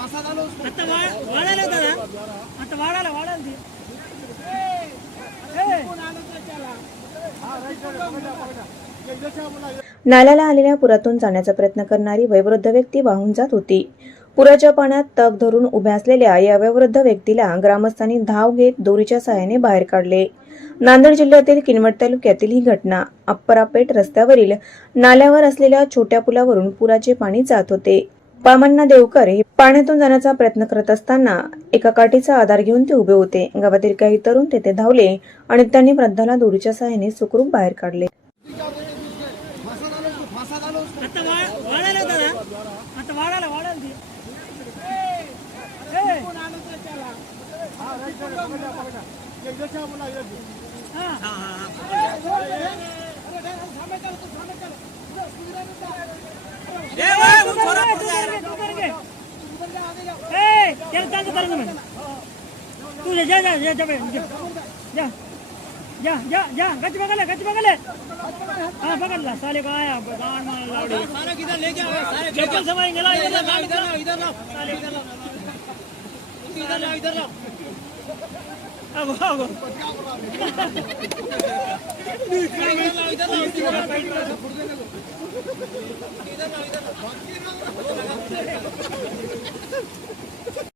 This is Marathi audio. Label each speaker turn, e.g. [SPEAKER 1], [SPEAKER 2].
[SPEAKER 1] आता वाढायला दादा आता वाढायला वाढायला
[SPEAKER 2] नाल्याला आलेल्या पुरातून जाण्याचा प्रयत्न करणारी वयोवृद्ध व्यक्ती वाहून जात होती. पुराच्या पाण्यात तग धरून उभ्या असलेल्या या वयोवृद्ध व्यक्तीला ग्रामस्थांनी धाव घेत दोरीच्या सहाय्याने बाहेर काढले. नांदेड जिल्ह्यातील किनवट तालुक्यातील ही घटना अप्परापेठ रस्त्यावरील नाल्यावर असलेल्या छोट्या पुलावरून पुराचे पाणी जात होते. पामण्णा देवकर हे पाण्यातून जाण्याचा प्रयत्न करत असताना एका काठीचा आधार घेऊन ते उभे होते. गावातील काही तरुण तेथे धावले आणि त्यांनी वृद्धाला दोरीच्या सहाय्याने सुखरूप बाहेर काढले.
[SPEAKER 1] ए, त्याला चांगलं करून दे म्हणे. तू जा जा जा जा जा बे, जा जा जा जा जा गच बघाले गच बघाले हाँ पकड़ साले का आया गान मान लाउडी सारे किधर ले जा सारे चप्पल समाई गेला इधर ला इधर ला इधर ला साले इधर ला इधर ला इधर ला अब अब